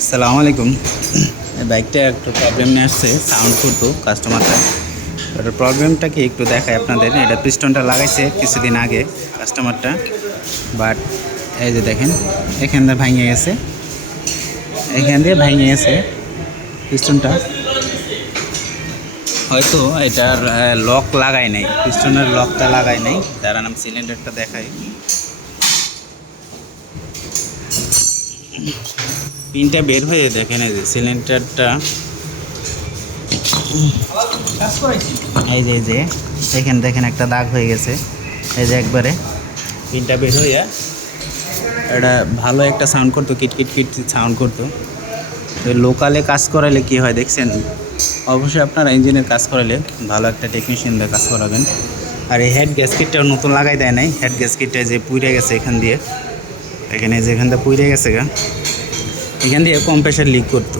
আসসালামু আলাইকুম। এই বাইকটা একটু প্রবলেম নিয়ে আসছে, সাউন্ড করতো কাস্টমারটা। এটার প্রবলেমটা কি একটু দেখায় আপনাদের। এটা পিস্টনটা লাগাইছে কিছুদিন আগে কাস্টমারটা, বাট এই যে দেখেন এখান দিয়ে ভেঙে গেছে, এখান দিয়ে ভেঙে গেছে পিস্টনটা। হয়তো এটার লক লাগাই নাই, পিস্টনের লকটা লাগাই নাই। তারা নাম সিলিন্ডারটা দেখাই, পিনটা বের হয়ে দেখেন এই যে সিলিন্ডারটা, এই যে এখানে দেখেন একটা দাগ হয়ে গেছে। এই যে একবারে পিনটা বের হইয়া এটা ভালো একটা সাউন্ড করতো, কিটকিট কিট সাউন্ড করতো। তো লোকালে কাজ করালে কি হয় দেখছেন, অবশ্যই আপনারা ইঞ্জিনের কাজ করালে ভালো একটা টেকনিশিয়ান দিয়ে কাজ করাবেন। আর এই হেড গ্যাসকিটটাও নতুন লাগাই দেয় নাই, হেড গ্যাসকিটটা যে পুড়ে গেছে এখান দিয়ে, এখানে যে এখান দিয়ে পুড়ে গেছে গা, এখান দিয়ে কম্প্রেসার লিক করতো।